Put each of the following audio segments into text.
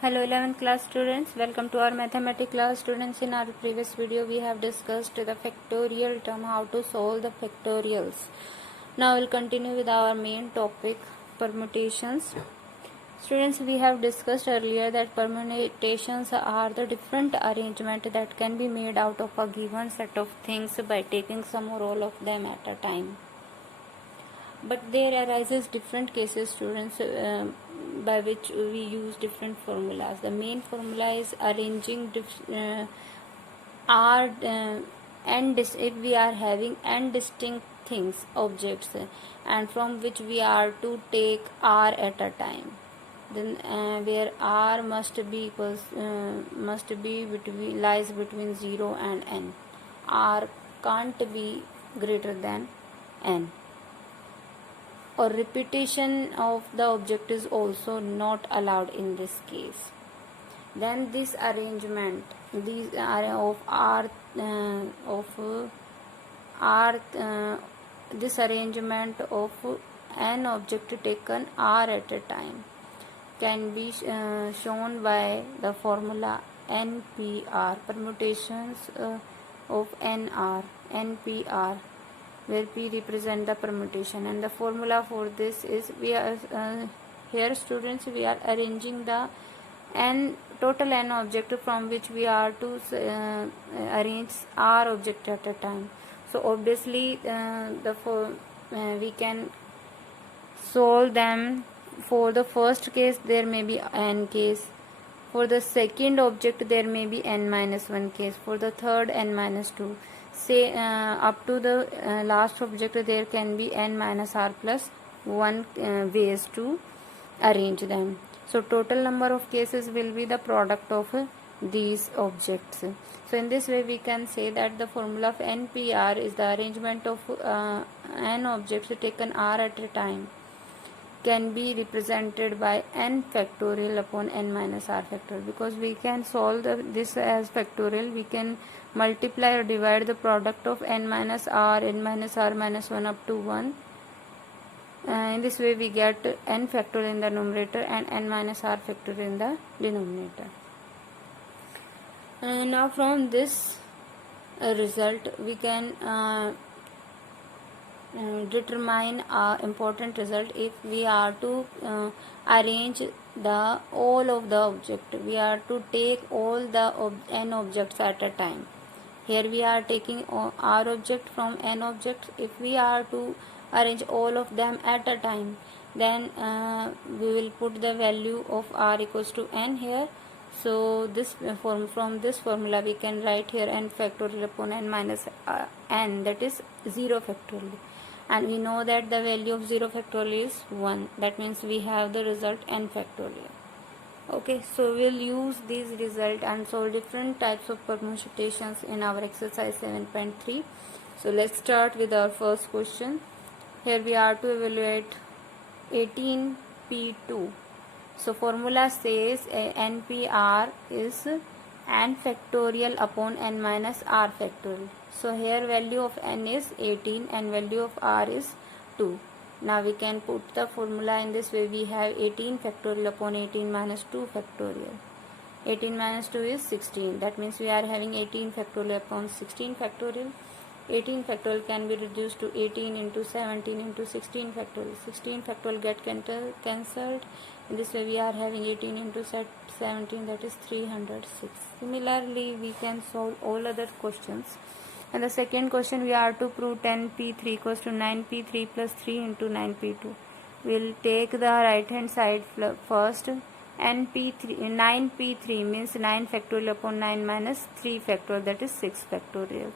Hello 11th class students, welcome to our mathematics class students. In our previous video we have discussed the factorial term, how to solve the factorials. Now we'll continue with our main topic, permutations. Students, we have discussed earlier that permutations are the different arrangement that can be made out of a given set of things by taking some or all of them at a time. But there arises different cases, students, by which we use different formulas. The main formula is arranging if we are having n distinct things, objects, and from which we are to take r at a time, then where r must be lies between 0 and n. R can't be greater than n. Or repetition of the object is also not allowed in this case. Then this arrangement, these are this arrangement of n object taken r at a time can be shown by the formula NPR, permutations of NPR, where P represent the permutation, and the formula for this is, we are here students, we are arranging the total n object from which we are to arrange r object at a time. So obviously we can solve them. For the first case there may be n case, for the second object there may be n minus 1 case, for the third n minus 2, say up to the last object there can be n minus r plus 1 ways to arrange them. So total number of cases will be the product of these objects. So in this way we can say that the formula of NPR is the arrangement of n objects taken r at a time can be represented by n factorial upon n minus r factorial. Because we can solve this as factorial, we can multiply or divide the product of n minus r minus 1 up to 1. In this way we get n factorial in the numerator and n minus r factorial in the denominator. Now from this result we can determine a important result. If we are to arrange the all of the object, we are to take all the n objects at a time. Here we are taking r object from n objects. If we are to arrange all of them at a time, then we will put the value of r equals to n here. So this from this formula we can write here n factorial upon n minus n, that is 0 factorial, and we know that the value of 0 factorial is 1. That means we have the result n factorial. Okay, so we'll use these result and solve different types of permutations in our exercise 7.3. So let's start with our first question. Here we are to evaluate 18p2. So formula says NPR is n factorial upon n minus r factorial. So here value of n is 18 and value of r is 2. Now we can put the formula in this way. We have 18 factorial upon 18 minus 2 factorial. 18 minus 2 is 16. That means we are having 18 factorial upon 16 factorial. 18 factorial can be reduced to 18 into 17 into 16 factorial. 16 factorial get cancelled. In this way we are having 18 into 17, that is 306. Similarly we can solve all other questions. And the second question, we are to prove 10p3 equals to 9p3 plus 3 into 9p2. We will take the right hand side first. 9p3 means 9 factorial upon 9 minus 3 factorial, that is 6 factorial.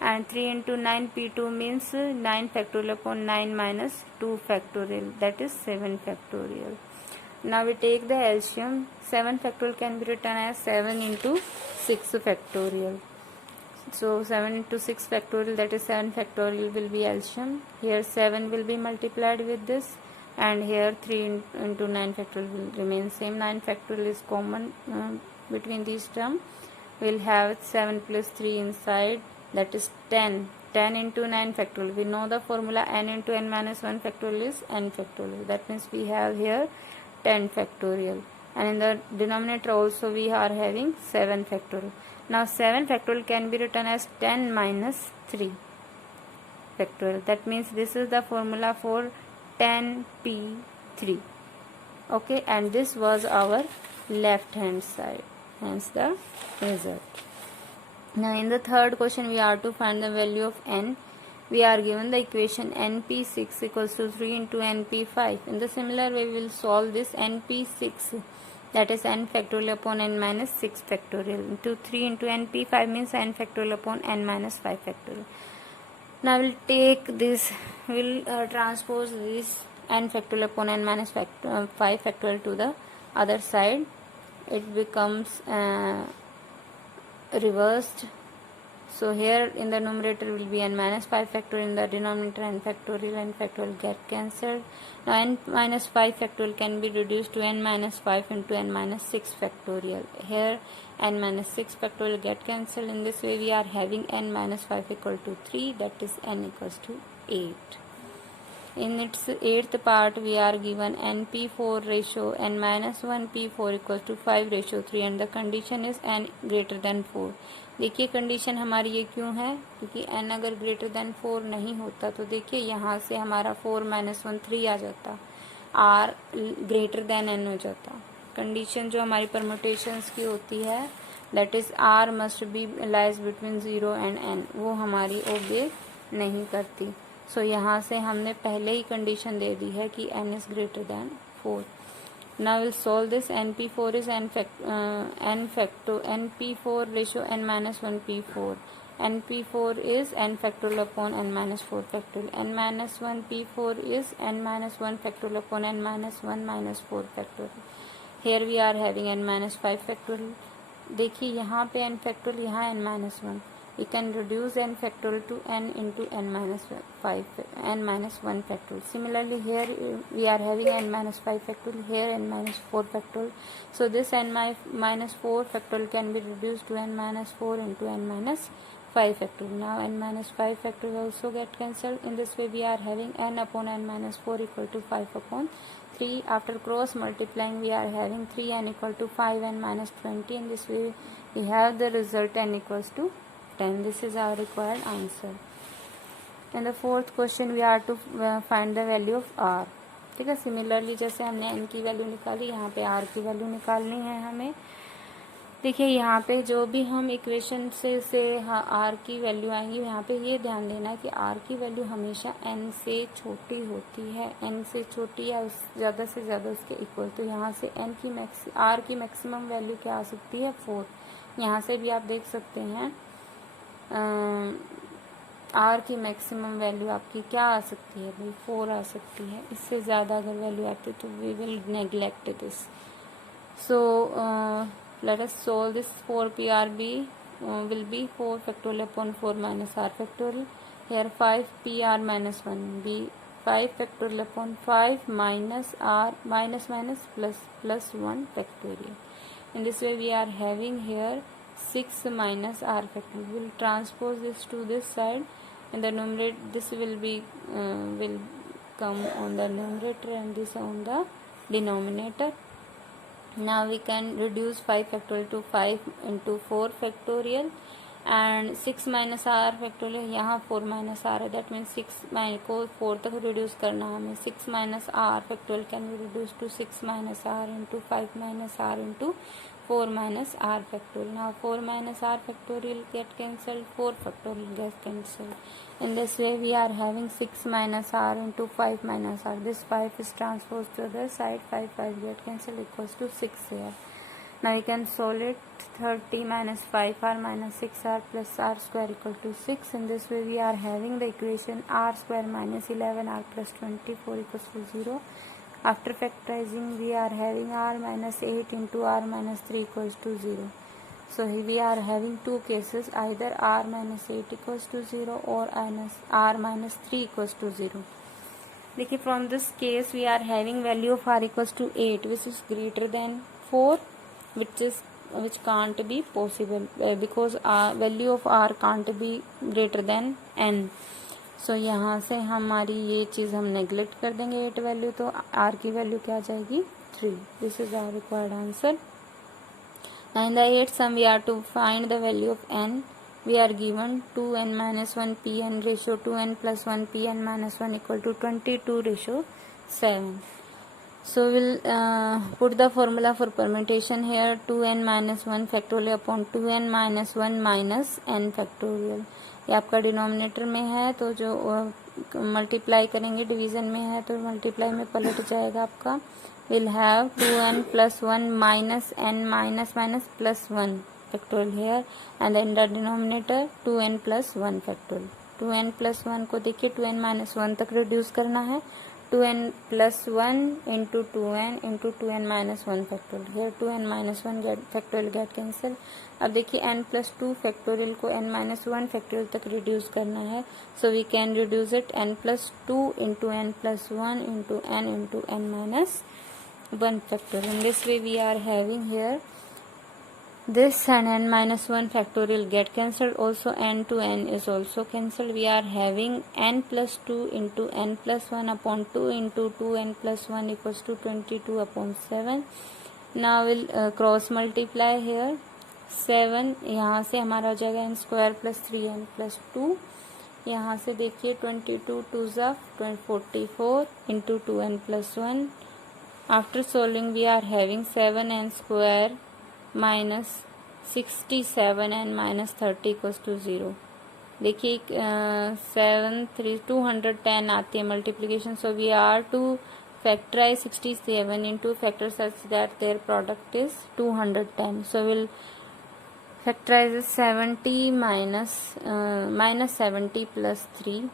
And 3 into 9p2 means 9 factorial upon 9 minus 2 factorial, that is 7 factorial. Now we take the LCM. 7 factorial can be written as 7 into 6 factorial. So 7 into 6 factorial, that is 7 factorial will be LCM. Here 7 will be multiplied with this, and here 3 into 9 factorial will remain same. 9 factorial is common between these terms. We will have 7 plus 3 inside, that is 10. 10 into 9 factorial. We know the formula n into n minus 1 factorial is n factorial. That means we have here 10 factorial. and in the denominator also we are having 7 factorial. Now 7 factorial can be written as 10 minus 3 factorial. That means this is the formula for 10p3. Okay, and this was our left hand side, hence the result. Now in the third question we are to find the value of n. We are given the equation np6 equals to 3 into np5. In the similar way we will solve this np6, that is n factorial upon n minus 6 factorial, into 3 into np5 means n factorial upon n minus 5 factorial. Now we'll take this, we'll transpose this n factorial upon n minus 5 factorial to the other side. It becomes reversed. So here in the numerator will be n minus 5 factorial, in the denominator n factorial get cancelled. Now n minus 5 factorial can be reduced to n minus 5 into n minus 6 factorial. Here n minus 6 factorial get cancelled. In this way we are having n minus 5 equal to 3, that is n equals to 8. In its eighth part we are given np4 ratio n minus 1 p4 equals to 5 ratio 3 and the condition is n greater than 4. देखिए condition हमारी ये क्यों है, क्योंकि n अगर greater than 4 नहीं होता तो देखिए यहाँ से हमारा 4 माइनस 1 3 आ जाता, r ग्रेटर देन n हो जाता. कंडीशन जो हमारी परमुटेशंस की होती है that is r must be lies between 0 and n, वो हमारी ओबे नहीं करती. सो यहाँ से हमने पहले ही कंडीशन दे दी है कि n is greater than 4. Now we'll solve this. np4 is np4 ratio n minus 1 p4. np4 is n factorial upon n minus 4 factorial. n minus 1 p4 is n minus 1 factorial upon n minus 1 minus 4 factorial. Here we are having n minus 5 factorial. देखिए यहाँ पे n factorial, यहाँ n minus 1. We can reduce n factorial to n into n minus 1 factorial. Similarly here we are having n minus 5 factorial, here n minus 4 factorial. So this n minus 4 factorial can be reduced to n minus 4 into n minus 5 factorial. Now n minus 5 factorial also get cancelled. In this way we are having n upon n minus 4 equal to 5 upon 3. After cross multiplying we are having 3n equal to 5n minus 20. In this way we have the result n equals to 10. This is our required answer. In the fourth question we are to find the value of r. ठीक है, similarly जैसे हमने n की value निकाली, यहाँ पे r की value निकालनी है हमें. देखिए यहाँ पे जो भी हम इक्वेशन से r की वैल्यू आएंगी, यहाँ पे ये ध्यान देना कि r की वैल्यू हमेशा n से छोटी होती है, n से छोटी या ज़्यादा से ज़्यादा उसके इक्वल. तो यहाँ से r की मैक्सिमम वैल्यू क्या आ सकती है 4. यहाँ से भी आप देख सकते हैं r की मैक्सिमम वैल्यू आपकी क्या आ सकती है भाई 4 आ सकती है. इससे ज़्यादा अगर वैल्यू आती तो we will neglect this. So let us solve this. 4prb will be 4 factorial upon 4 minus r factorial. Here 5pr minus 1 be 5 factorial upon 5 minus r minus plus 1 factorial. In this way we are having here 6 minus r factorial. We will transpose this to this side. In the numerator this will come on the numerator and this on the denominator. Now we can reduce 5 factorial to 5 into 4 factorial and 6 minus r factorial. यहाँ 4 minus r है, that means 6 को 4 तक reduce करना हमें. 6 minus r factorial can be reduced to 6 minus r into 5 minus r into 4 minus r factorial. Now 4 minus r factorial get cancelled, 4 factorial get cancelled. In this way we are having 6 minus r into 5 minus r. This 5 is transposed to the other side, 5 get cancelled equals to 6 here. Now we can solve it. 30 minus 5r minus 6r plus r square equal to 6. In this way we are having the equation r square minus 11r plus 24 equals to 0. After factorizing we are having r minus 8 into r minus 3 equals to 0. So here we are having two cases, either r minus 8 equals to 0 or r minus 3 equals to 0. देखिए from this case we are having value of r equals to 8 which is greater than 4, which can't be possible because value of r can't be greater than n. So यहाँ से हमारी ये चीज़ हम neglect कर देंगे 8 value, तो r की value क्या आ जाएगी 3. This is our required answer. Now in the 8th sum we are to find the value of n. We are given 2n minus 1 pn ratio 2n plus 1 pn minus 1 equal to 22/7. So we'll put the formula for permutation here. 2n minus 1 factorial upon 2n minus 1 minus n factorial. ये आपका denominator में है, तो जो multiply करेंगे division में है तो मल्टीप्लाई में पलट जाएगा आपका. Will have 2n plus 1 minus n minus minus plus 1 factorial here and then the denominator 2n plus 1 factorial. 2n plus 1 को देखिए 2n minus 1 तक रिड्यूस करना है. 2n plus 1 into 2n into 2n minus 1 factorial. Here 2n minus 1 factorial get cancel. अब देखिए n plus 2 factorial को n minus 1 factorial तक reduce करना है. So we can reduce it n plus 2 into n plus 1 into n minus 1 factorial. In this way we are having here this and n minus 1 factorial get cancelled. Also n to n is also cancelled. We are having n plus 2 into n plus 1 upon 2 into 2n plus 1 equals to 22/7. Now we'll cross multiply here. 7 यहाँ से हमारा हो जाएगा n square plus 3n plus 2. यहाँ से देखिए 22 2s of 44 into 2n plus 1. After solving we are having 7n square minus 67n minus 30 equals to 0. देखिए 7 3 210 आती है multiplication. So we are to factorize 67 into factor such that their product is 210. So we'll factorize 70 minus 70 plus 3,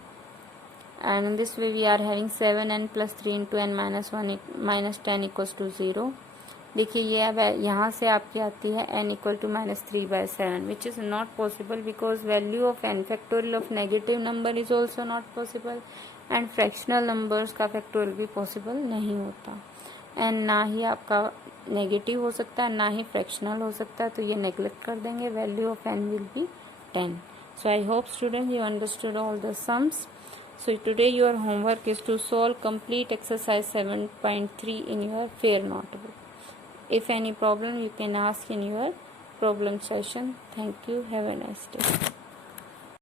and in this way we are having 7n plus 3 into n minus 1 minus 10 equals to 0. देखिए ये अब यहाँ से आपकी आती है n equal to -3/7 which is not possible because value of n factorial of negative number is also not possible and fractional numbers का factorial भी पॉसिबल नहीं होता. एंड ना ही आपका नेगेटिव हो सकता है ना ही फ्रैक्शनल हो सकता है, तो ये नेग्लेक्ट कर देंगे. Value of n will be 10. So I hope student you understood all the sums. So today your homework is to solve complete exercise 7.3 in your fair notebook. If any problem you can ask in your problem session. Thank you. Have a nice day.